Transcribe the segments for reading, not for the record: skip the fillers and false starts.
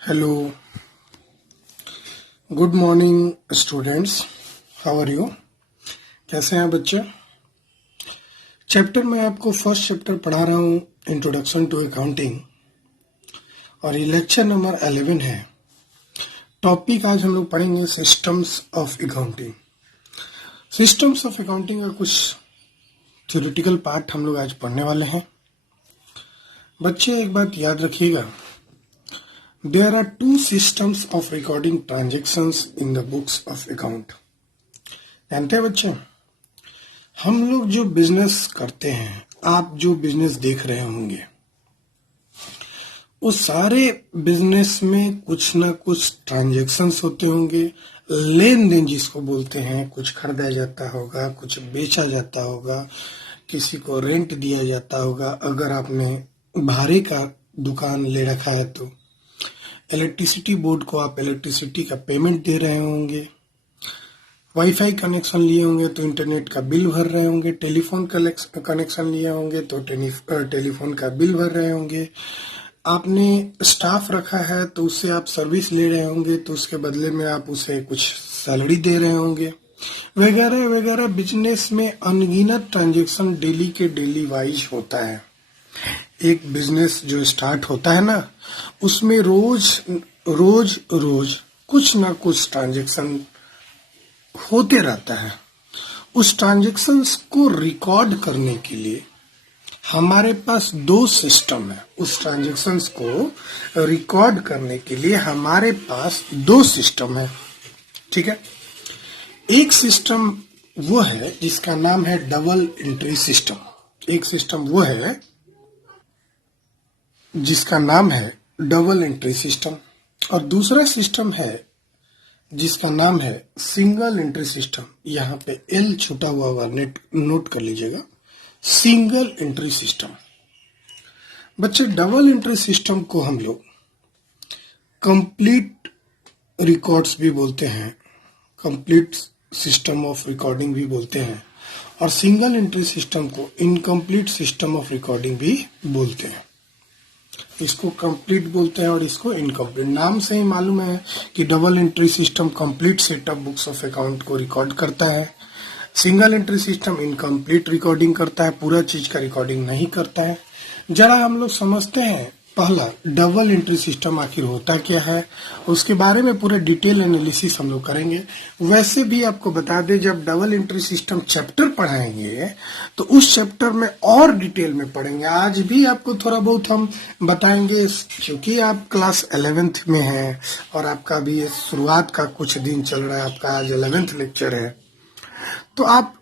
Hello, good morning students, how are you? कैसे हैं बच्चे? चैप्टर में आपको फर्स्ट चैप्टर पढ़ा रहा हूँ, इंट्रोडक्शन टू अकाउंटिंग, और ये लेक्चर नंबर 11 है। टॉपिक आज हम लोग पढ़ेंगे systems of accounting. Systems of accounting का कुछ थ्योरेटिकल पार्ट हम लोग आज पढ़ने वाले हैं। बच्चे एक बात याद रखिएगा, there are two systems of recording transactions in the books of account। जानते हैं बच्चे, हम लोग जो बिजनेस करते हैं, आप जो बिजनेस देख रहे होंगे, उस सारे बिजनेस में कुछ ना कुछ ट्रांजैक्शंस होते होंगे, लेन देन जिसको बोलते हैं। कुछ खरीदा जाता होगा, कुछ बेचा जाता होगा, किसी को रेंट दिया जाता होगा। अगर आपने भाड़े का दुकान ले रखा है तो इलेक्ट्रिसिटी बोर्ड को आप इलेक्ट्रिसिटी का पेमेंट दे रहे होंगे, वाईफाई कनेक्शन लिए होंगे तो इंटरनेट का बिल भर रहे होंगे, टेलीफोन कनेक्शन लिए होंगे तो टेलीफोन का बिल भर रहे होंगे, आपने स्टाफ रखा है तो उससे आप सर्विस ले रहे होंगे तो उसके बदले में आप उसे कुछ सैलरी दे रहे होंगे, वगैरह वगैरह। बिजनेस में अनगिनत ट्रांजेक्शन डेली के डेली वाइज होता है। एक बिजनेस जो स्टार्ट होता है ना, उसमें रोज रोज रोज कुछ ना कुछ ट्रांजैक्शन होते रहता है। उस ट्रांजैक्शंस को रिकॉर्ड करने के लिए हमारे पास दो सिस्टम है। उस ट्रांजैक्शंस को रिकॉर्ड करने के लिए हमारे पास दो सिस्टम है, ठीक है। एक सिस्टम वो है जिसका नाम है डबल एंट्री सिस्टम। एक सिस्टम वो है जिसका नाम है डबल एंट्री सिस्टम, और दूसरा सिस्टम है जिसका नाम है सिंगल एंट्री सिस्टम। यहाँ पे एल छुटा हुआ नोट कर लीजिएगा, सिंगल एंट्री सिस्टम। बच्चे, डबल एंट्री सिस्टम को हम लोग कंप्लीट रिकॉर्ड्स भी बोलते हैं, कंप्लीट सिस्टम ऑफ रिकॉर्डिंग भी बोलते हैं, और सिंगल एंट्री सिस्टम को इनकम्प्लीट सिस्टम ऑफ रिकॉर्डिंग भी बोलते हैं। इसको कंप्लीट बोलते हैं और इसको इनकम्प्लीट। नाम से ही मालूम है कि double entry system complete set of books of account को रिकॉर्ड करता है, single entry system incomplete recording करता है, पूरा चीज का रिकॉर्डिंग नहीं करता है। जरा हम लोग समझते हैं पहला डबल एंट्री सिस्टम आखिर होता क्या है, उसके बारे में पूरा डिटेल एनालिसिस हम लोग करेंगे। वैसे भी आपको बता दें, जब डबल एंट्री सिस्टम चैप्टर पढ़ाएंगे तो उस चैप्टर में और डिटेल में पढ़ेंगे। आज भी आपको थोड़ा बहुत हम बताएंगे, क्योंकि आप क्लास 11th में हैं और आपका भी शुरुआत का कुछ दिन चल रहा है, आपका आज 11th लेक्चर है, तो आप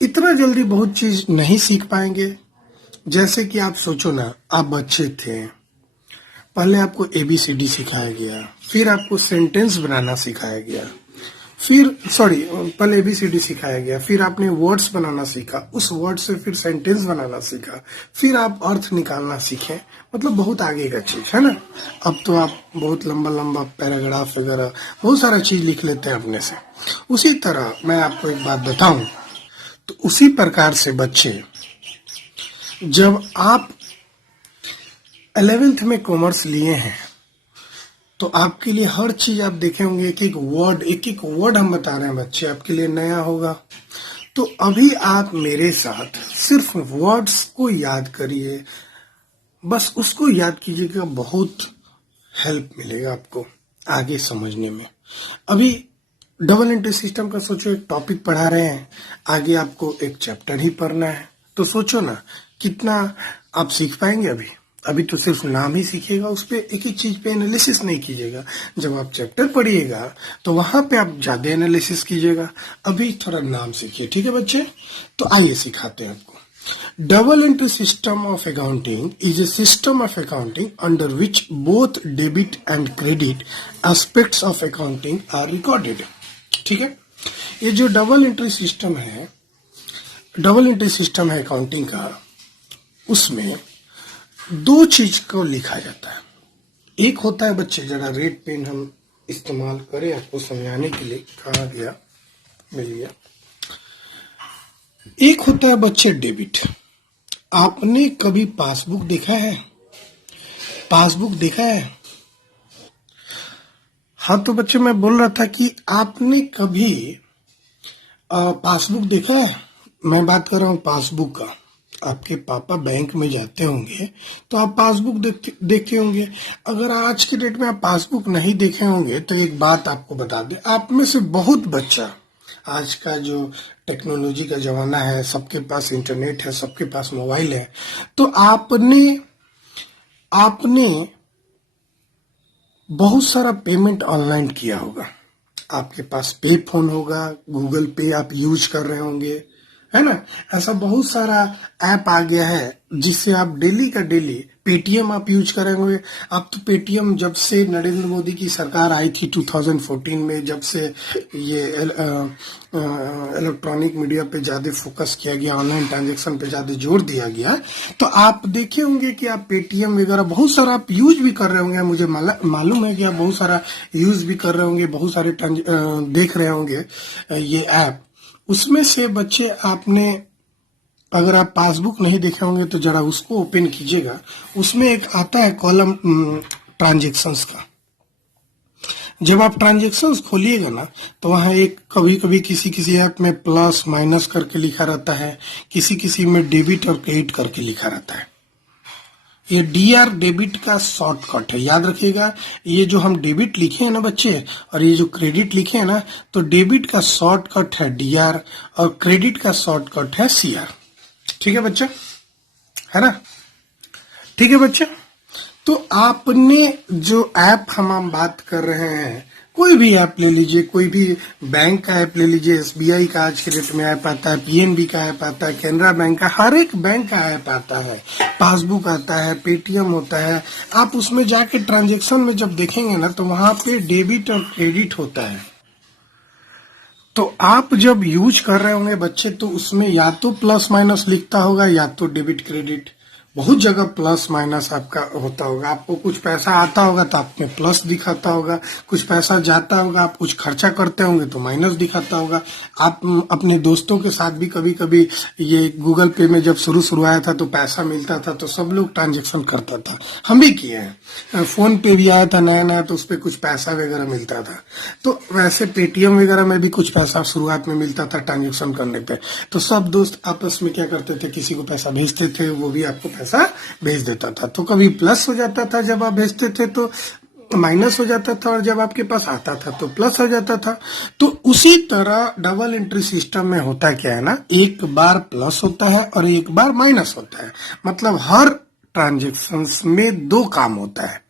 इतना जल्दी बहुत चीज नहीं सीख पाएंगे। जैसे कि आप सोचो ना, आप बच्चे थे, पहले आपको ABCD सिखाया गया, फिर आपको सेंटेंस बनाना सिखाया गया, पहले ABCD सिखाया गया, फिर आपने वर्ड्स बनाना सीखा, उस वर्ड से फिर सेंटेंस बनाना सीखा, फिर आप अर्थ निकालना सीखे। मतलब बहुत आगे का चीज है ना। अब तो आप बहुत लंबा लंबा पैराग्राफ वगैरह बहुत सारा चीज लिख लेते हैं अपने से। उसी तरह मैं आपको एक बात बताऊं, तो उसी प्रकार से बच्चे, जब आप 11th में कॉमर्स लिए हैं तो आपके लिए हर चीज आप देखे होंगे, एक एक वर्ड हम बता रहे हैं बच्चे, आपके लिए नया होगा। तो अभी आप मेरे साथ सिर्फ वर्ड्स को याद करिए, बस उसको याद कीजिएगा, बहुत हेल्प मिलेगा आपको आगे समझने में। अभी डबल एंट्री सिस्टम का सोचो, एक टॉपिक पढ़ा रहे हैं, आगे आपको एक चैप्टर ही पढ़ना है, तो सोचो ना कितना आप सीख पाएंगे। अभी तो सिर्फ नाम ही सीखिएगा, उस पर एक एक चीज पे एनालिसिस नहीं कीजिएगा। जब आप चैप्टर पढ़िएगा तो वहां पे आप ज्यादा एनालिसिस कीजिएगा। अभी थोड़ा नाम सीखिए, ठीक है बच्चे? तो आइए सिखाते हैं आपको। Double entry system of accounting is a system of accounting under which both debit and credit aspects of accounting are recorded. ठीक है, ये जो डबल एंट्री सिस्टम है अकाउंटिंग का, उसमें दो चीज को लिखा जाता है। एक होता है बच्चे, जरा रेड पेन हम इस्तेमाल करें आपको समझाने के लिए, कहा गया, मिल गया। एक होता है बच्चे डेबिट, आपने कभी पासबुक देखा है? पासबुक देखा है? हाँ, तो बच्चे मैं बोल रहा था कि आपने कभी पासबुक देखा है? मैं बात कर रहा हूँ पासबुक का। आपके पापा बैंक में जाते होंगे तो आप पासबुक देखते होंगे। अगर आज के डेट में आप पासबुक नहीं देखे होंगे तो एक बात आपको बता दें, आप में से बहुत बच्चा, आज का जो टेक्नोलॉजी का जमाना है, सबके पास इंटरनेट है, सबके पास मोबाइल है, तो आपने आपने बहुत सारा पेमेंट ऑनलाइन किया होगा। आपके पास पे फोन होगा, गूगल पे आप यूज कर रहे होंगे, है ना? ऐसा बहुत सारा ऐप आ गया है जिससे आप डेली का डेली, पेटीएम आप यूज करेंगे। आप तो पेटीएम जब से नरेंद्र मोदी की सरकार आई थी 2014 में, जब से ये इलेक्ट्रॉनिक मीडिया पे ज्यादा फोकस किया गया, ऑनलाइन ट्रांजैक्शन पे ज्यादा जोर दिया गया, तो आप देखे होंगे कि आप पेटीएम वगैरह बहुत सारा आप यूज भी कर रहे होंगे। मुझे मालूम है कि आप बहुत सारा यूज भी कर रहे होंगे, बहुत सारे देख रहे होंगे ये ऐप। उसमें से बच्चे आपने, अगर आप पासबुक नहीं देखे होंगे तो जरा उसको ओपन कीजिएगा। उसमें एक आता है कॉलम ट्रांजैक्शंस का। जब आप ट्रांजैक्शंस खोलिएगा ना तो वहां एक, कभी कभी किसी किसी ऐप में प्लस माइनस करके लिखा रहता है, किसी किसी में डेबिट और क्रेडिट करके लिखा रहता है। ये डीआर डेबिट का शॉर्टकट है, याद रखिएगा। ये जो हम डेबिट लिखे हैं ना बच्चे, और ये जो क्रेडिट लिखे हैं ना, तो डेबिट का शॉर्टकट है डीआर और क्रेडिट का शॉर्टकट है सीआर। ठीक है बच्चा, है ना? ठीक है बच्चा। तो आपने जो ऐप हम बात कर रहे हैं, कोई भी ऐप ले लीजिए, कोई भी बैंक का ऐप ले लीजिए, एसबीआई का आज के डेट में ऐप आता है, पीएनबी का ऐप आता है, कैनरा बैंक का, हर एक बैंक का ऐप आता है, पासबुक आता है, पेटीएम होता है। आप उसमें जाके ट्रांजैक्शन में जब देखेंगे ना तो वहां पे डेबिट और क्रेडिट होता है। तो आप जब यूज कर रहे होंगे बच्चे, तो उसमें या तो प्लस माइनस लिखता होगा या तो डेबिट क्रेडिट, बहुत जगह प्लस माइनस आपका होता होगा। आपको कुछ पैसा आता होगा तो आप में प्लस दिखाता होगा, कुछ पैसा जाता होगा, आप कुछ खर्चा करते होंगे तो माइनस दिखाता होगा। आप अपने दोस्तों के साथ भी कभी कभी, ये गूगल पे में जब शुरू शुरू आया था तो पैसा मिलता था तो सब लोग ट्रांजेक्शन करता था, हम भी किए हैं। फोन पे भी आया था नया नया तो उस पर कुछ पैसा वगैरह मिलता था। तो वैसे पेटीएम वगैरह में भी कुछ पैसा शुरुआत में मिलता था ट्रांजेक्शन करने पे। तो सब दोस्त आपस में क्या करते थे, किसी को पैसा भेजते थे, वो भी आपको पैसा भेज देता था। तो कभी प्लस हो जाता था जब आप भेजते थे, तो माइनस हो जाता था, और जब आपके पास आता था तो प्लस हो जाता था। तो उसी तरह डबल एंट्री सिस्टम में होता क्या है ना, एक बार प्लस होता है और एक बार माइनस होता है। मतलब हर ट्रांजेक्शन्स में दो काम होता है,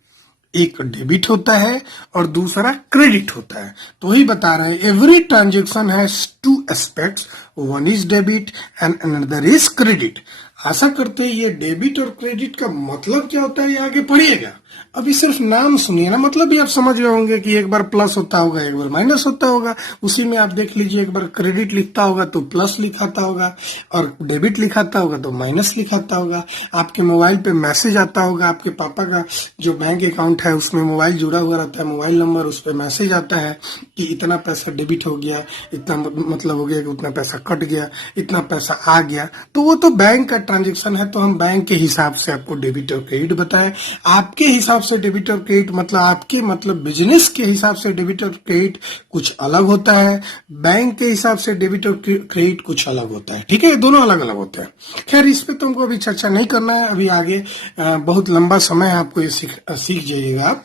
एक डेबिट होता है और दूसरा क्रेडिट होता है। तो वही बता रहे हैं, every transaction has two aspects, one is debit and another is credit. आशा करते हैं ये डेबिट और क्रेडिट का मतलब क्या होता है ये आगे पढ़िएगा। अभी सिर्फ नाम सुनिए ना, मतलब भी आप समझ गए होंगे कि एक बार प्लस होता होगा, एक बार माइनस होता होगा। उसी में आप देख लीजिए, एक बार क्रेडिट लिखता होगा तो प्लस लिखाता होगा, और डेबिट लिखाता होगा तो माइनस लिखाता होगा। आपके मोबाइल पे मैसेज आता होगा, आपके पापा का जो बैंक अकाउंट है उसमें मोबाइल जुड़ा हुआ रहता है, मोबाइल नंबर, उस पर मैसेज आता है कि इतना पैसा डेबिट हो गया, इतना मतलब हो गया कि उतना पैसा कट गया, इतना पैसा आ गया। तो वो तो बैंक का ट्रांजेक्शन है, तो हम बैंक के हिसाब से आपको डेबिट और क्रेडिट बताएं। आपके हिसाब से डेबिट और क्रेडिट मतलब आपके बिजनेस के हिसाब से डेबिट और क्रेडिट कुछ अलग होता है, बैंक के हिसाब से डेबिट और क्रेडिट कुछ अलग होता है। ठीक है, दोनों अलग अलग होते हैं। खैर, इस पे तुमको अभी चर्चा नहीं करना है, अभी आगे बहुत लंबा समय है, आपको ये सीख जाइएगा आप।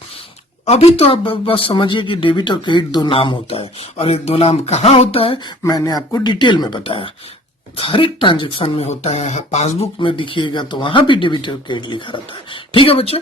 अभी तो आप बस समझिए कि डेबिट और क्रेडिट दो नाम होता है, और ये दो नाम कहाँ होता है मैंने आपको डिटेल में बताया। हर एक ट्रांजेक्शन में होता है, पासबुक में दिखिएगा तो वहां भी डेबिट और क्रेडिट लिखा रहता है। ठीक है बच्चे,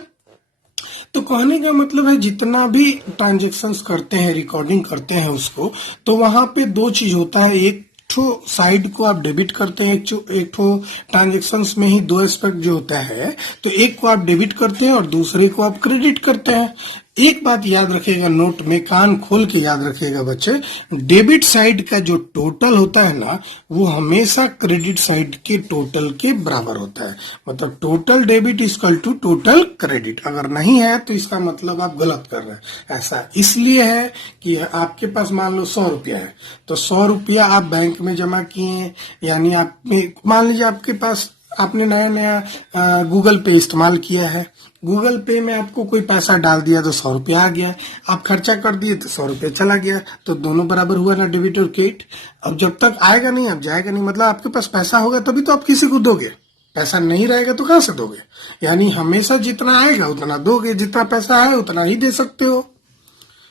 तो कहने का मतलब है जितना भी ट्रांजेक्शन्स करते हैं, रिकॉर्डिंग करते हैं उसको, तो वहां पे दो चीज होता है। एक ठो साइड को आप डेबिट करते हैं, एक ठो ट्रांजेक्शन्स में ही दो एस्पेक्ट जो होता है, तो एक को आप डेबिट करते हैं और दूसरे को आप क्रेडिट करते हैं। एक बात याद रखिएगा, नोट में कान खोल के याद रखिएगा बच्चे, डेबिट साइड का जो टोटल होता है ना, वो हमेशा क्रेडिट साइड के टोटल के बराबर होता है। मतलब total debit equal to total credit, अगर नहीं है तो इसका मतलब आप गलत कर रहे हैं। ऐसा इसलिए है कि आपके पास मान लो 100 रुपया है, तो 100 रुपया आप बैंक में जमा किए, यानी आप मान लीजिए आपके पास आपने नया नया गूगल पे इस्तेमाल किया है, गूगल पे में आपको कोई पैसा डाल दिया तो 100 रुपया आ गया, आप खर्चा कर दिए तो 100 रुपया चला गया, तो दोनों बराबर हुआ ना, डेबिट और क्रेडिट। अब जब तक आएगा नहीं, अब जाएगा नहीं, मतलब आपके पास पैसा होगा तभी तो आप किसी को दोगे, पैसा नहीं रहेगा तो कहाँ से दोगे? यानी हमेशा जितना आएगा उतना दोगे, जितना पैसा है उतना ही दे सकते हो।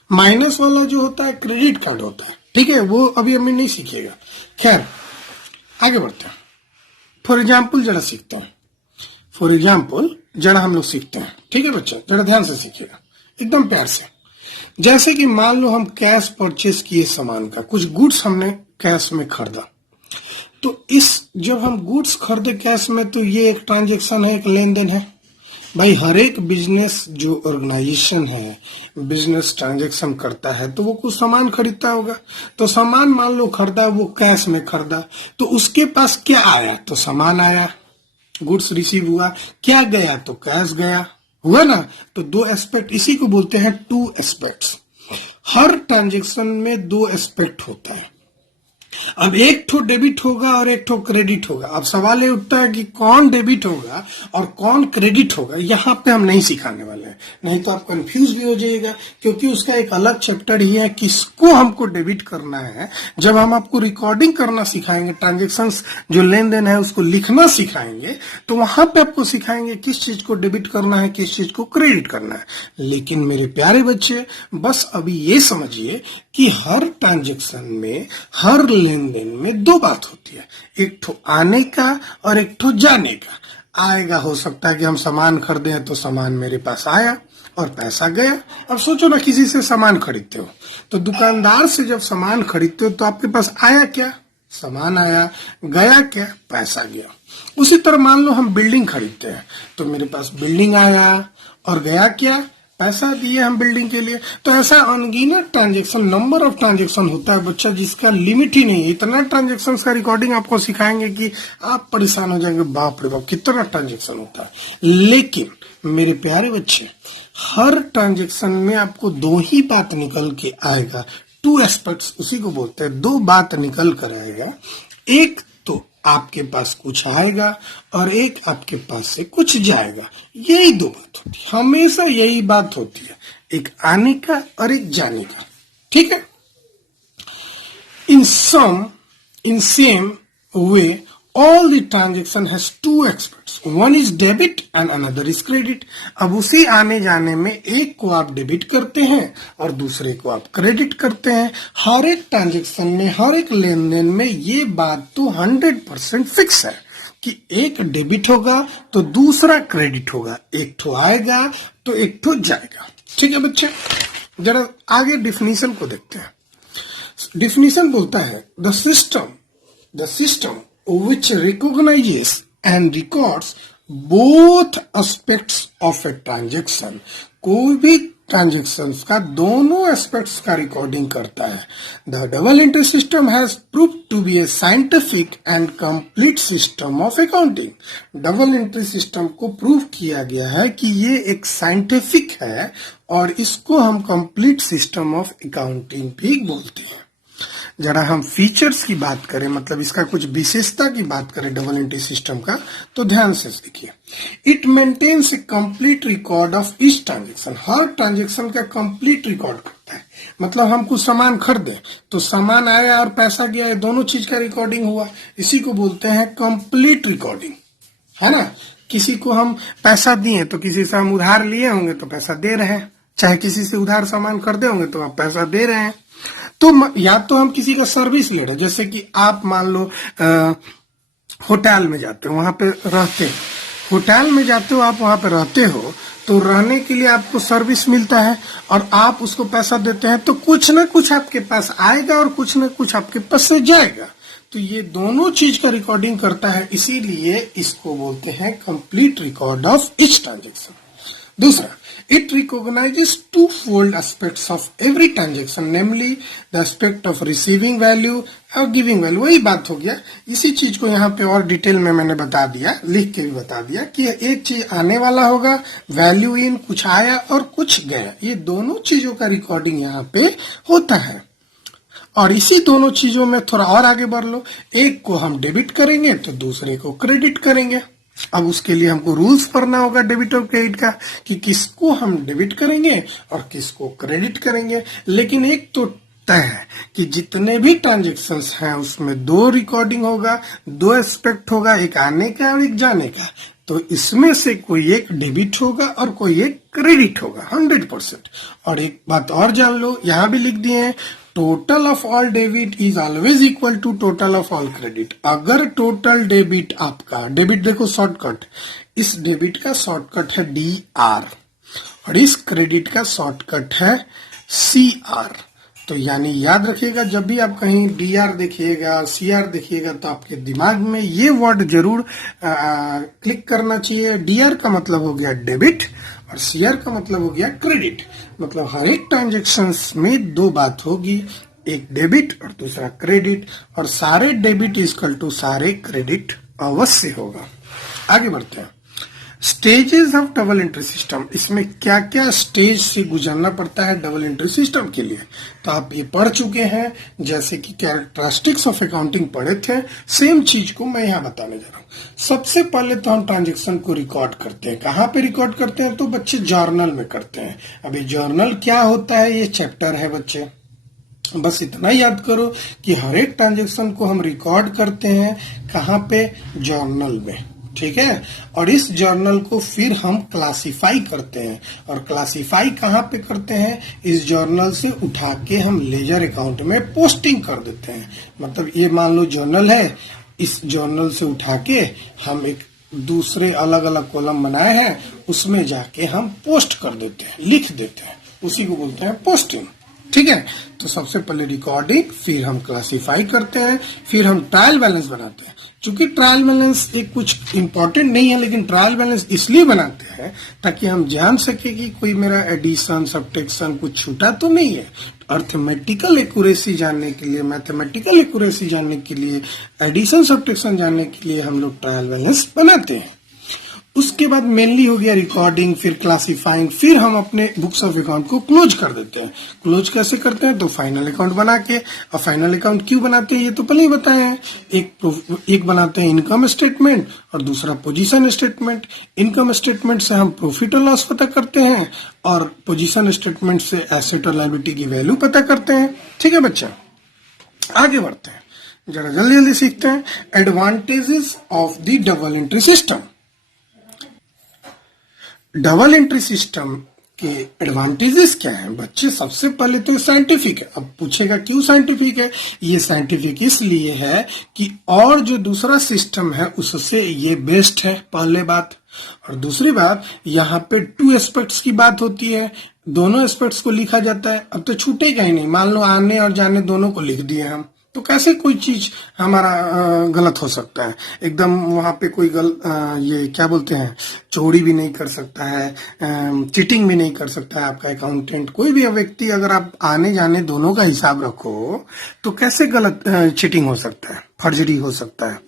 माइनस वाला जो होता है क्रेडिट कार्ड होता है, ठीक है, वो अभी हमें नहीं सीखेगा। खैर आगे बढ़ते हैं। फॉर एग्जाम्पल जरा सीखते हैं, फॉर एग्जाम्पल जरा हम लोग सीखते हैं, ठीक है बच्चा, जरा ध्यान से सीखिएगा, एकदम प्यार से। जैसे कि मान लो हम कैश परचेस किए सामान का, कुछ गुड्स हमने कैश में खरीदा, तो इस जब हम गुड्स खरीदे कैश में, तो ये एक ट्रांजेक्शन है, एक लेन देन है भाई। हर एक बिजनेस जो ऑर्गेनाइजेशन है, बिजनेस ट्रांजैक्शन करता है तो वो कुछ सामान खरीदता होगा, तो सामान मान लो खरीदा, वो कैश में खरीदा, तो उसके पास क्या आया? तो सामान आया, गुड्स रिसीव हुआ। क्या गया? तो कैश गया, हुआ ना। तो दो एस्पेक्ट, इसी को बोलते हैं टू एस्पेक्ट्स। हर ट्रांजैक्शन में दो एस्पेक्ट होता है। अब एक ठो डेबिट होगा और एक ठो क्रेडिट होगा। अब सवाल ये उठता है कि कौन डेबिट होगा और कौन क्रेडिट होगा। यहाँ पे हम नहीं सिखाने वाले हैं, नहीं तो आप कंफ्यूज भी हो जाइएगा, क्योंकि उसका एक अलग चैप्टर ही है किसको हमको डेबिट करना है। जब हम आपको रिकॉर्डिंग करना सिखाएंगे, ट्रांजेक्शन्स जो लेन देन है उसको लिखना सिखाएंगे, तो वहां पे आपको सिखाएंगे किस चीज को डेबिट करना है, किस चीज को क्रेडिट करना है। लेकिन मेरे प्यारे बच्चे, बस अभी ये समझिए कि हर ट्रांजेक्शन में, हर लेन देन में दो बात होती है, एक ठो आने का और एक ठो जाने का। आएगा, हो सकता है कि हम सामान खरीदे हैं तो सामान मेरे पास आया और पैसा गया। अब सोचो ना, किसी से सामान खरीदते हो तो दुकानदार से जब सामान खरीदते हो तो आपके पास आया क्या? सामान आया। गया क्या? पैसा गया। उसी तरह मान लो हम बिल्डिंग खरीदते हैं तो मेरे पास बिल्डिंग आया और गया क्या? पैसा दिए हम बिल्डिंग के लिए। तो ऐसा अनगिनत ट्रांजेक्शन, नंबर ऑफ ट्रांजेक्शन होता है बच्चा, जिसका लिमिट ही नहीं है। इतना ट्रांजेक्शन का रिकॉर्डिंग आपको सिखाएंगे कि आप परेशान हो जाएंगे, बाप रे बाप कितना ट्रांजेक्शन होता है। लेकिन मेरे प्यारे बच्चे, हर ट्रांजेक्शन में आपको दो ही बात निकल के आएगा, टू एस्पेक्ट्स उसी को बोलते हैं, दो बात निकल कर आएगा। एक तो आपके पास कुछ आएगा और एक आपके पास से कुछ जाएगा। यही दो बात होती है, हमेशा यही बात होती है, एक आने का और एक जाने का, ठीक है। in same way all the transaction has two aspects, one is debit and another is credit। अब उसी आने जाने में एक को आप डेबिट करते हैं और दूसरे को आप क्रेडिट करते हैं। हर एक ट्रांजेक्शन में, हर एक लेन देन में ये बात तो 100% फिक्स है कि एक डेबिट होगा तो दूसरा क्रेडिट होगा, एक ठो आएगा तो एक ठो जाएगा, ठीक है बच्चे। जरा आगे डिफिनीशन को देखते हैं। डिफिनीशन बोलता है, the system which recognizes and records both aspects of a transaction। कोई भी ट्रांजेक्शन का दोनों एस्पेक्ट्स का रिकॉर्डिंग करता है। The double entry system has proved to be a scientific and complete system of accounting. Double entry system को prove किया गया है कि ये एक साइंटिफिक है और इसको हम कंप्लीट सिस्टम ऑफ अकाउंटिंग भी बोलते हैं। जरा हम फीचर्स की बात करें, मतलब इसका कुछ विशेषता की बात करें डबल एंट्री सिस्टम का, तो ध्यान से देखिए। It maintains a complete record of each transaction. हर ट्रांजेक्शन का कंप्लीट रिकॉर्ड करता है। मतलब हम कुछ सामान खरीदे तो सामान आया और पैसा गया, ये दोनों चीज का रिकॉर्डिंग हुआ, इसी को बोलते हैं कंप्लीट रिकॉर्डिंग, है ना। किसी को हम पैसा दिए तो किसी से हम उधार लिए होंगे तो पैसा दे रहे हैं, चाहे किसी से उधार सामान खरीदे होंगे तो आप पैसा दे रहे हैं। तो या तो हम किसी का सर्विस ले रहे हैं, जैसे कि आप मान लो होटल में जाते हो, वहां पे रहते हैं, होटल में जाते हो आप, वहां पे रहते हो, तो रहने के लिए आपको सर्विस मिलता है और आप उसको पैसा देते हैं, तो कुछ ना कुछ आपके पास आएगा और कुछ ना कुछ आपके पास से जाएगा। तो ये दोनों चीज का रिकॉर्डिंग करता है, इसीलिए इसको बोलते हैं complete record of each transaction. दूसरा, it recognizes two-fold aspects of every transaction, namely the aspect of receiving value और गिविंग वैल्यू। वही बात हो गया, इसी चीज को यहाँ पे और डिटेल में मैंने बता दिया, लिख के भी बता दिया कि एक चीज आने वाला होगा, वैल्यू इन, कुछ आया और कुछ गया, ये दोनों चीजों का रिकॉर्डिंग यहाँ पे होता है। और इसी दोनों चीजों में थोड़ा और आगे बढ़ लो, एक को हम डेबिट करेंगे तो दूसरे को क्रेडिट करेंगे। अब उसके लिए हमको रूल्स पढ़ना होगा डेबिट और क्रेडिट का, कि किसको हम डेबिट करेंगे और किसको क्रेडिट करेंगे। लेकिन एक तो तय है कि जितने भी ट्रांजेक्शन्स हैं उसमें दो रिकॉर्डिंग होगा, दो एस्पेक्ट होगा, एक आने का और एक जाने का। तो इसमें से कोई एक डेबिट होगा और कोई एक क्रेडिट होगा 100%। और एक बात और जान लो, यहां भी लिख दिए हैं, total of all debit is always equal to total of all credit. अगर टोटल डेबिट आपका, डेबिट देखो शॉर्टकट, इस डेबिट का शॉर्टकट है DR और इस क्रेडिट का शॉर्टकट है CR। तो यानी याद रखिएगा, जब भी आप कहीं DR देखिएगा, CR देखिएगा, तो आपके दिमाग में ये वर्ड जरूर क्लिक करना चाहिए। DR का मतलब हो गया डेबिट और CR का मतलब हो गया क्रेडिट। मतलब हर एक ट्रांजेक्शन में दो बात होगी, एक डेबिट और दूसरा क्रेडिट, और सारे डेबिट इक्वल टू सारे क्रेडिट अवश्य होगा। आगे बढ़ते हैं, stages of double entry system. इसमें क्या क्या स्टेज से गुजरना पड़ता है डबल एंट्री सिस्टम के लिए, तो आप ये पढ़ चुके हैं। जैसे कि कैरेक्टरिस्टिक्स ऑफ अकाउंटिंग पढ़े थे, सेम चीज को मैं यहाँ बताने जा रहा हूँ। सबसे पहले तो हम ट्रांजेक्शन को रिकॉर्ड करते हैं। कहाँ पे रिकॉर्ड करते हैं? तो बच्चे जर्नल में करते हैं। अभी जर्नल क्या होता है, ये चैप्टर है बच्चे। बस इतना याद करो कि हर एक ट्रांजेक्शन को हम रिकॉर्ड करते हैं कहाँ पे? जर्नल में, ठीक है। और इस जर्नल को फिर हम क्लासिफाई करते हैं, और क्लासिफाई कहाँ पे करते हैं? इस जर्नल से उठा के हम लेजर अकाउंट में पोस्टिंग कर देते हैं। मतलब ये मान लो जर्नल है, इस जर्नल से उठा के हम एक दूसरे अलग अलग कॉलम बनाए हैं, उसमें जाके हम पोस्ट कर देते हैं, लिख देते हैं, उसी को बोलते हैं पोस्टिंग, ठीक है। तो सबसे पहले रिकॉर्डिंग, फिर हम क्लासिफाई करते हैं, फिर हम ट्रायल बैलेंस बनाते हैं। चूंकि ट्रायल बैलेंस एक कुछ इंपॉर्टेंट नहीं है, लेकिन ट्रायल बैलेंस इसलिए बनाते हैं ताकि हम जान सके कि कोई मेरा एडिशन सब्ट्रैक्शन कुछ छूटा तो नहीं है। अर्थमेटिकल एक्यूरेसी जानने के लिए, मैथमेटिकल एक्यूरेसी जानने के लिए, एडिशन सब्ट्रैक्शन जानने के लिए हम लोग ट्रायल बैलेंस बनाते हैं। उसके बाद मेनली हो गया रिकॉर्डिंग, फिर क्लासिफाइंग, फिर हम अपने बुक्स ऑफ अकाउंट को क्लोज कर देते हैं। क्लोज कैसे करते हैं? तो फाइनल अकाउंट बना के। और फाइनल अकाउंट क्यों बनाते हैं ये तो पहले ही बताए हैं। एक बनाते हैं इनकम स्टेटमेंट और दूसरा पोजीशन स्टेटमेंट। इनकम स्टेटमेंट से हम प्रॉफिट और लॉस पता करते हैं, और पोजीशन स्टेटमेंट से एसेट और लायबिलिटी की वैल्यू पता करते हैं, ठीक है बच्चा। आगे बढ़ते हैं, जरा जल्दी जल्दी सीखते हैं। Advantages of the double entry system. Double entry system के एडवांटेजेस क्या हैं बच्चे? सबसे पहले तो साइंटिफिक है। अब पूछेगा क्यों साइंटिफिक है? ये साइंटिफिक इसलिए है कि और जो दूसरा सिस्टम है उससे ये बेस्ट है, पहले बात। और दूसरी बात, यहाँ पे 2 एस्पेक्ट्स की बात होती है, दोनों एस्पेक्ट्स को लिखा जाता है। अब तो छूटेगा ही नहीं। मान लो आने और जाने दोनों को लिख दिए हम, तो कैसे कोई चीज हमारा गलत हो सकता है? एकदम वहां पे कोई ये क्या बोलते हैं, चोरी भी नहीं कर सकता है, चीटिंग भी नहीं कर सकता है आपका अकाउंटेंट। कोई भी व्यक्ति, अगर आप आने जाने दोनों का हिसाब रखो तो कैसे गलत चीटिंग हो सकता है, फर्जरी हो सकता है,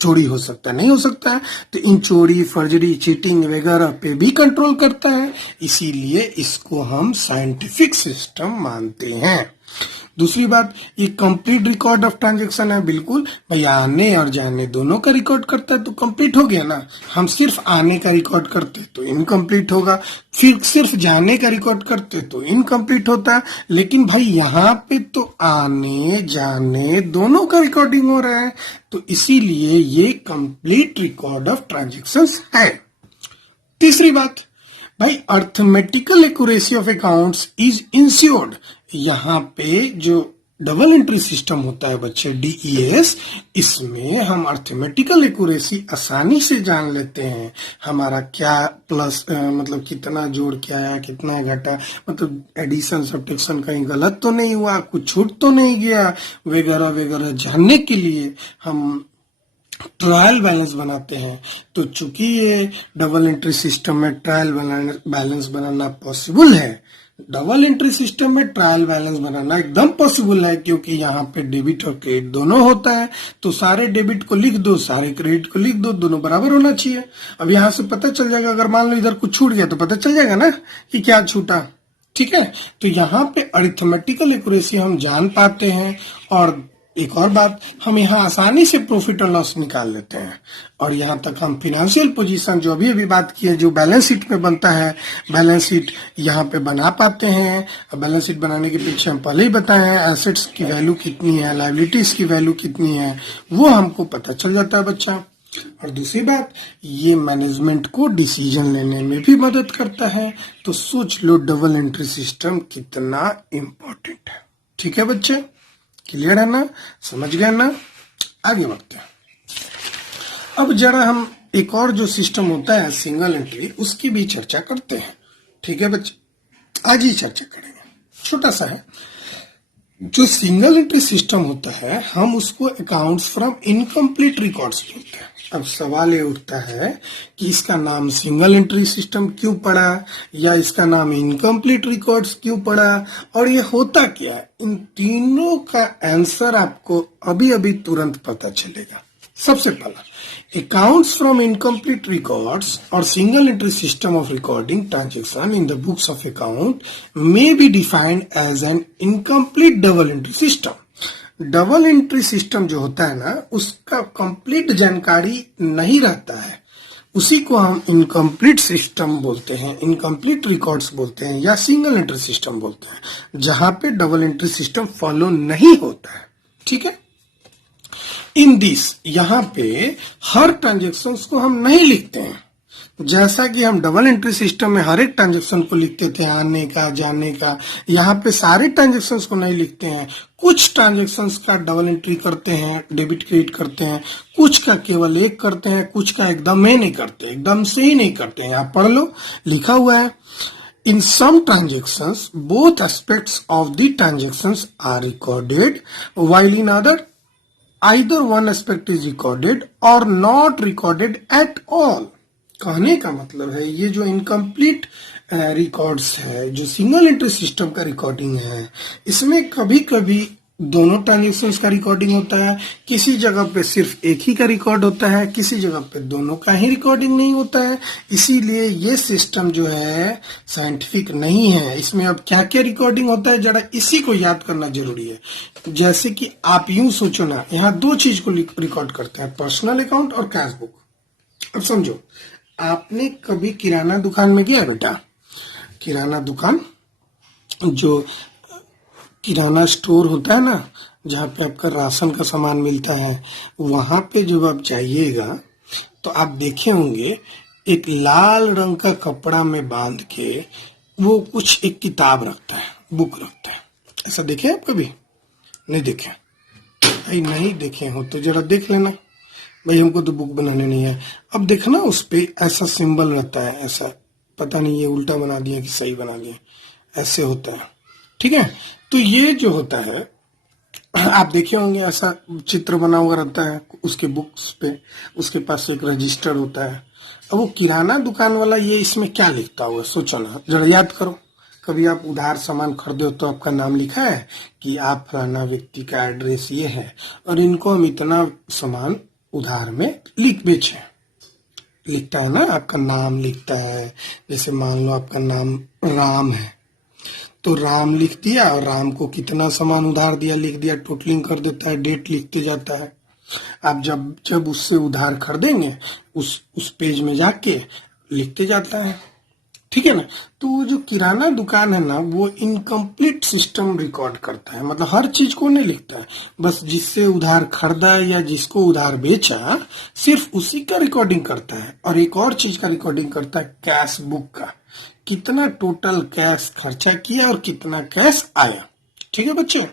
चोरी हो सकता है? नहीं हो सकता है। तो इन चोरी, फर्जरी, चीटिंग वगैरह पे भी कंट्रोल करता है, इसीलिए इसको हम साइंटिफिक सिस्टम मानते हैं। दूसरी बात, ये कंप्लीट रिकॉर्ड ऑफ ट्रांजेक्शन है। बिल्कुल भाई, आने और जाने दोनों का रिकॉर्ड करता है तो कंप्लीट हो गया ना। हम सिर्फ आने का रिकॉर्ड करते तो इनकम्प्लीट होगा, फिर सिर्फ जाने का रिकॉर्ड करते तो इनकम्प्लीट होता। लेकिन भाई यहाँ पे तो आने जाने दोनों का रिकॉर्डिंग हो रहा है, तो इसीलिए ये कंप्लीट रिकॉर्ड ऑफ ट्रांजेक्शंस है। तीसरी बात भाई, arithmetical accuracy of accounts is insured. यहाँ पे जो डबल एंट्री सिस्टम होता है बच्चे, DES, इसमें हम अर्थमेटिकल एक्यूरेसी आसानी से जान लेते हैं। हमारा क्या प्लस, मतलब कितना जोड़ के आया, कितना घटा, मतलब एडिशन सब्ट्रैक्शन कहीं गलत तो नहीं हुआ, कुछ छूट तो नहीं गया, वगैरह वगैरह जानने के लिए हम ट्रायल बैलेंस बनाते हैं। तो चूंकि ये डबल एंट्री सिस्टम में ट्रायल बैलेंस बनाना पॉसिबल है, डबल एंट्री सिस्टम में ट्रायल बैलेंस बनाना एकदम पॉसिबल है, क्योंकि यहाँ पे डेबिट और क्रेडिट दोनों होता है। तो सारे डेबिट को लिख दो, सारे क्रेडिट को लिख दो, दोनों बराबर होना चाहिए। अब यहाँ से पता चल जाएगा, अगर मान लो इधर कुछ छूट गया तो पता चल जाएगा ना कि क्या छूटा। ठीक है, तो यहाँ पे अरिथमेटिकल एक्यूरेसी हम जान पाते हैं। और एक और बात, हम यहाँ आसानी से प्रॉफिट और लॉस निकाल लेते हैं। और यहाँ तक हम फिनेंशियल पोजीशन जो अभी बात की है, जो बैलेंस शीट में बनता है, बैलेंस शीट यहाँ पे बना पाते हैं। बैलेंस शीट बनाने के पीछे हम पहले ही बताए हैं, एसेट्स की वैल्यू कितनी है, लायबिलिटीज की वैल्यू कितनी है, वो हमको पता चल जाता है बच्चा। और दूसरी बात, ये मैनेजमेंट को डिसीजन लेने में भी मदद करता है। तो सोच लो डबल एंट्री सिस्टम कितना इंपॉर्टेंट है। ठीक है बच्चे, क्लियर है ना, समझ गए ना? आगे बढ़ते हैं। अब जरा हम एक और जो सिस्टम होता है सिंगल एंट्री, उसकी भी चर्चा करते हैं। ठीक है बच्चे, आज ही चर्चा करेंगे, छोटा सा है। जो सिंगल एंट्री सिस्टम होता है, हम उसको अकाउंट्स फ्रॉम इनकम्प्लीट रिकॉर्ड्स बोलते हैं। अब सवाल ये उठता है कि इसका नाम सिंगल एंट्री सिस्टम क्यों पड़ा, या इसका नाम इनकम्प्लीट रिकॉर्ड्स क्यों पड़ा, और ये होता क्या है? इन तीनों का आंसर आपको अभी अभी तुरंत पता चलेगा। सबसे पहला, accounts from incomplete records or single entry system of recording transaction in the books of account may be defined as an incomplete double entry system. Double entry system जो होता है ना, उसका कंप्लीट जानकारी नहीं रहता है, उसी को हम इनकम्प्लीट सिस्टम बोलते हैं, इनकम्प्लीट रिकॉर्ड्स बोलते हैं, या सिंगल एंट्री सिस्टम बोलते हैं, जहां पे डबल एंट्री सिस्टम फॉलो नहीं होता है। ठीक है, इन दिस, यहाँ पे हर ट्रांजेक्शन को हम नहीं लिखते हैं, जैसा कि हम डबल एंट्री सिस्टम में हर एक ट्रांजेक्शन को लिखते थे, आने का जाने का। यहाँ पे सारे ट्रांजेक्शन को नहीं लिखते हैं, कुछ ट्रांजेक्शन का डबल एंट्री करते हैं, डेबिट क्रेडिट करते हैं, कुछ का केवल एक करते हैं, कुछ का एकदम ही नहीं करते, एकदम से ही नहीं करते हैं। आप पढ़ लो, लिखा हुआ है, in some transactions both aspects of the transactions are recorded, while in other either one aspect is recorded or not recorded at all. कहने का मतलब है, ये जो इनकम्प्लीट रिकॉर्ड्स है, जो सिंगल एंट्री सिस्टम का रिकॉर्डिंग है, इसमें कभी कभी दोनों ट्रांजेक्शंस का रिकॉर्डिंग होता है, किसी जगह पे सिर्फ एक ही का रिकॉर्ड होता है, किसी जगह पे दोनों का ही रिकॉर्डिंग नहीं होता है। इसीलिए ये सिस्टम जो है साइंटिफिक नहीं है। इसमें अब क्या क्या रिकॉर्डिंग होता है, जरा इसी को याद करना जरूरी है। जैसे कि आप यूं सोचो ना, यहाँ दो चीज को रिकॉर्ड करते हैं, पर्सनल अकाउंट और कैश बुक। अब समझो, आपने कभी किराना दुकान में गया बेटा? किराना दुकान, जो किराना स्टोर होता है ना, जहाँ पे आपका राशन का सामान मिलता है, वहां पे जब आप जाइएगा तो आप देखे होंगे एक लाल रंग का कपड़ा में बांध के वो कुछ एक किताब रखता है, बुक रखता है। ऐसा देखे आप कभी? नहीं देखे? भाई नहीं देखे हो तो जरा देख लेना। भाई हमको तो बुक बनाने नहीं है। अब देखना, उस पे ऐसा सिंबल रहता है, ऐसा, पता नहीं ये उल्टा बना दिया कि सही बना दिया, ऐसे होता है। ठीक है, तो ये जो होता है, आप देखे होंगे ऐसा चित्र बना हुआ रहता है उसके बुक्स पे, उसके पास एक रजिस्टर होता है। अब वो किराना दुकान वाला ये इसमें क्या लिखता होगा, सोचो ना, जरा याद करो। कभी आप उधार सामान खरीदे हो तो आपका नाम लिखा है कि आप फलाना व्यक्ति का एड्रेस ये है और इनको हम इतना सामान उधार में बेचे। लिखता है ना, आपका नाम लिखता है। जैसे मान लो आपका नाम राम है, तो राम लिख दिया और राम को कितना सामान उधार दिया लिख दिया, टोटलिंग कर देता है, डेट लिखते जाता है। आप जब उससे उधार खरीदेंगे उस पेज में जाके लिखते जाता है। ठीक है ना, तो वो जो किराना दुकान है ना, वो इनकम्प्लीट सिस्टम रिकॉर्ड करता है, मतलब हर चीज को नहीं लिखता है, बस जिससे उधार खरीदा या जिसको उधार बेचा सिर्फ उसी का रिकॉर्डिंग करता है। और एक और चीज का रिकॉर्डिंग करता है, कैश बुक का, कितना टोटल कैश खर्चा किया और कितना कैश आया। ठीक है बच्चे,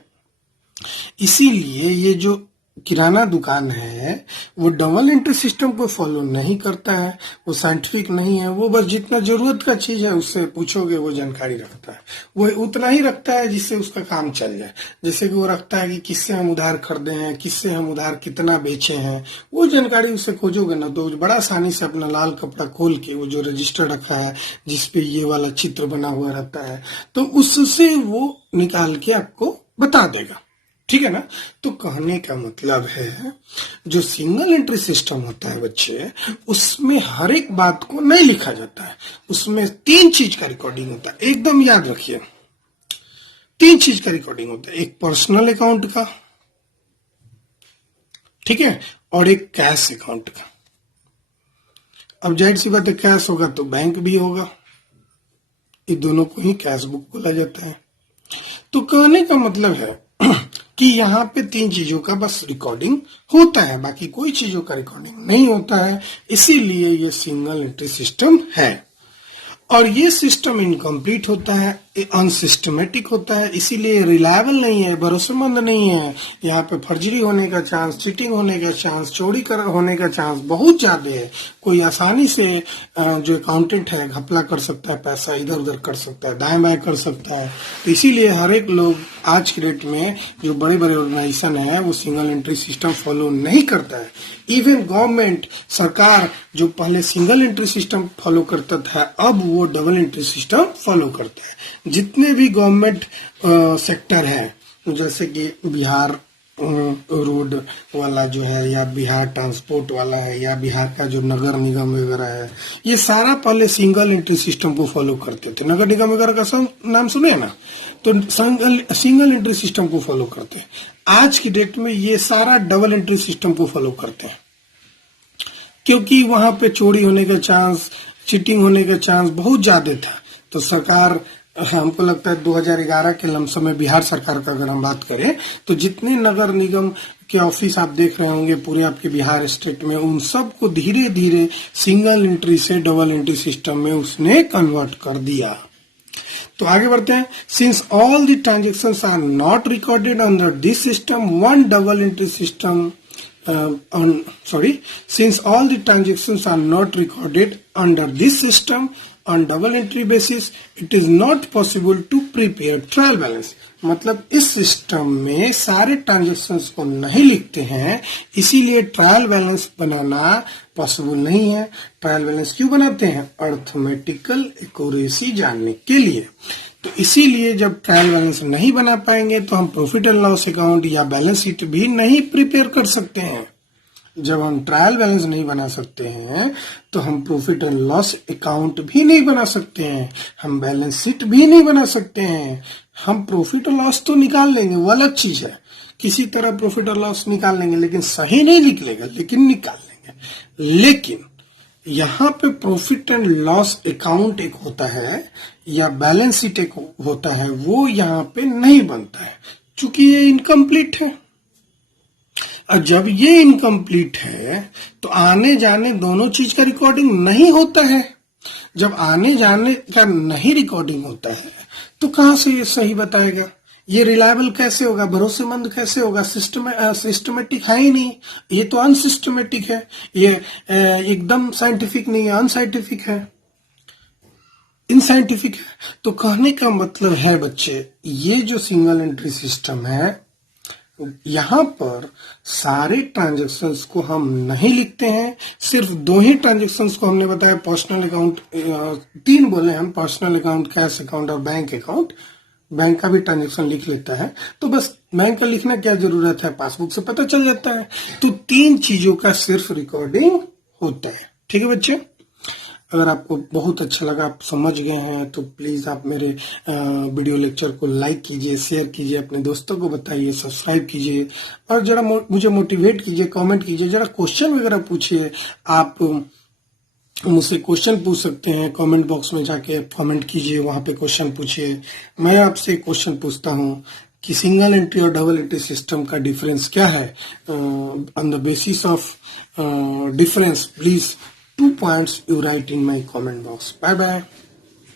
इसीलिए ये जो किराना दुकान है वो डबल एंट्री सिस्टम को फॉलो नहीं करता है, वो साइंटिफिक नहीं है। वो बस जितना जरूरत का चीज है उससे पूछोगे वो जानकारी रखता है, वो उतना ही रखता है जिससे उसका काम चल जाए। जैसे कि वो रखता है कि किससे हम उधार खरीदे हैं, किससे हम उधार कितना बेचे हैं, वो जानकारी उससे खोजोगे ना तो बड़ा आसानी से अपना लाल कपड़ा खोल के वो जो रजिस्टर रखा है जिसपे ये वाला चित्र बना हुआ रहता है, तो उससे वो निकाल के आपको बता देगा। ठीक है ना। तो कहने का मतलब है जो सिंगल एंट्री सिस्टम होता है बच्चे, उसमें हर एक बात को नहीं लिखा जाता है, उसमें 3 चीज का रिकॉर्डिंग होता है। एकदम याद रखिए, 3 चीज का रिकॉर्डिंग होता है। एक पर्सनल अकाउंट का, ठीक है, और एक कैश अकाउंट का। अब जाहिर सी बात है, कैश होगा तो बैंक भी होगा, ये दोनों को ही कैश बुक बोला जाता है। तो कहने का मतलब है कि यहाँ पे 3 चीजों का बस रिकॉर्डिंग होता है, बाकी कोई चीजों का रिकॉर्डिंग नहीं होता है। इसीलिए ये सिंगल एंट्री सिस्टम है, और ये सिस्टम इनकम्प्लीट होता है, अनसिस्टमेटिक होता है, इसीलिए रिलायबल नहीं है, भरोसेमंद नहीं है। यहाँ पे फर्जरी होने का चांस, चीटिंग होने का चांस, चोरी होने का चांस बहुत ज्यादा है। कोई आसानी से जो अकाउंटेंट है घपला कर सकता है, पैसा इधर उधर कर सकता है, दाएं बाएं कर सकता है। तो इसीलिए हर एक लोग आज की डेट में जो बड़े बड़े ऑर्गेनाइजेशन है वो सिंगल एंट्री सिस्टम फॉलो नहीं करता है। इवन गवर्नमेंट, सरकार जो पहले सिंगल एंट्री सिस्टम फॉलो करता था, अब वो डबल एंट्री सिस्टम फॉलो करता है। जितने भी गवर्नमेंट सेक्टर है, जैसे कि बिहार रोड वाला जो है, या बिहार ट्रांसपोर्ट वाला है, या बिहार का जो नगर निगम वगैरह है, ये सारा पहले सिंगल एंट्री सिस्टम को फॉलो करते थे। नगर निगम वगैरह का नाम सुने ना, तो सिंगल एंट्री सिस्टम को फॉलो करते हैं। आज की डेट में ये सारा डबल एंट्री सिस्टम को फॉलो करते हैं, क्योंकि वहां पे चोरी होने का चांस, चीटिंग होने का चांस बहुत ज्यादा था। तो सरकार, हमको लगता है 2011 के लमसम में बिहार सरकार का अगर हम बात करें, तो जितने नगर निगम के ऑफिस आप देख रहे होंगे पूरे आपके बिहार स्टेट में, उन सब को धीरे धीरे सिंगल एंट्री से डबल एंट्री सिस्टम में उसने कन्वर्ट कर दिया। तो आगे बढ़ते हैं। Since all the transactions are not recorded under this system, one double entry system since all the transactions are not recorded under this system on double entry basis, it is not possible to prepare trial balance। मतलब इस system में सारे transactions को नहीं लिखते हैं, इसीलिए trial balance बनाना possible नहीं है। ट्रायल बैलेंस क्यों बनाते हैं? अर्थमेटिकल एक्यूरेसी जानने के लिए। तो इसीलिए जब ट्रायल बैलेंस नहीं बना पाएंगे तो हम प्रॉफिट एंड लॉस अकाउंट या बैलेंस शीट भी नहीं प्रिपेयर कर सकते हैं। जब हम ट्रायल बैलेंस नहीं बना सकते हैं तो हम प्रॉफिट एंड लॉस अकाउंट भी नहीं बना सकते हैं, हम बैलेंस शीट भी नहीं बना सकते हैं। हम प्रॉफिट और लॉस तो निकाल लेंगे, वो अलग चीज है, किसी तरह प्रॉफिट और लॉस निकाल लेंगे, लेकिन सही नहीं निकलेगा, लेकिन निकाल लेंगे। लेकिन यहाँ पे प्रॉफिट एंड लॉस अकाउंट एक होता है या बैलेंस शीट एक होता है, वो यहाँ पे नहीं बनता है, क्योंकि ये इनकम्प्लीट है। और जब ये इनकम्प्लीट है तो आने जाने दोनों चीज का रिकॉर्डिंग नहीं होता है। जब आने जाने का नहीं रिकॉर्डिंग होता है तो कहां से ये सही बताएगा? ये रिलायबल कैसे होगा, भरोसेमंद कैसे होगा? सिस्टमेटिक है ही नहीं, ये तो अनसिस्टमेटिक है, ये एकदम साइंटिफिक नहीं है, अनसाइंटिफिक है, इनसाइंटिफिक है। तो कहने का मतलब है बच्चे, ये जो सिंगल एंट्री सिस्टम है, यहां पर सारे ट्रांजैक्शंस को हम नहीं लिखते हैं, सिर्फ 2 ही ट्रांजैक्शंस को हमने बताया, पर्सनल अकाउंट, 3 बोले हम, पर्सनल अकाउंट, कैश अकाउंट और बैंक अकाउंट। बैंक का भी ट्रांजैक्शन लिख लेता है, तो बस बैंक का लिखना क्या जरूरत है, पासबुक से पता चल जाता है। तो 3 चीजों का सिर्फ रिकॉर्डिंग होता है। ठीक है बच्चे, अगर आपको बहुत अच्छा लगा, आप समझ गए हैं, तो प्लीज आप मेरे वीडियो लेक्चर को लाइक कीजिए, शेयर कीजिए, अपने दोस्तों को बताइए, सब्सक्राइब कीजिए, और जरा मुझे मोटिवेट कीजिए, कमेंट कीजिए, जरा क्वेश्चन वगैरह पूछिए। आप मुझसे क्वेश्चन पूछ सकते हैं, कमेंट बॉक्स में जाके कमेंट कीजिए, वहां पे क्वेश्चन पूछिए। मैं आपसे क्वेश्चन पूछता हूँ कि सिंगल एंट्री और डबल एंट्री सिस्टम का डिफरेंस क्या है। On the basis of difference, please 2 points you write in my comment box. Bye bye.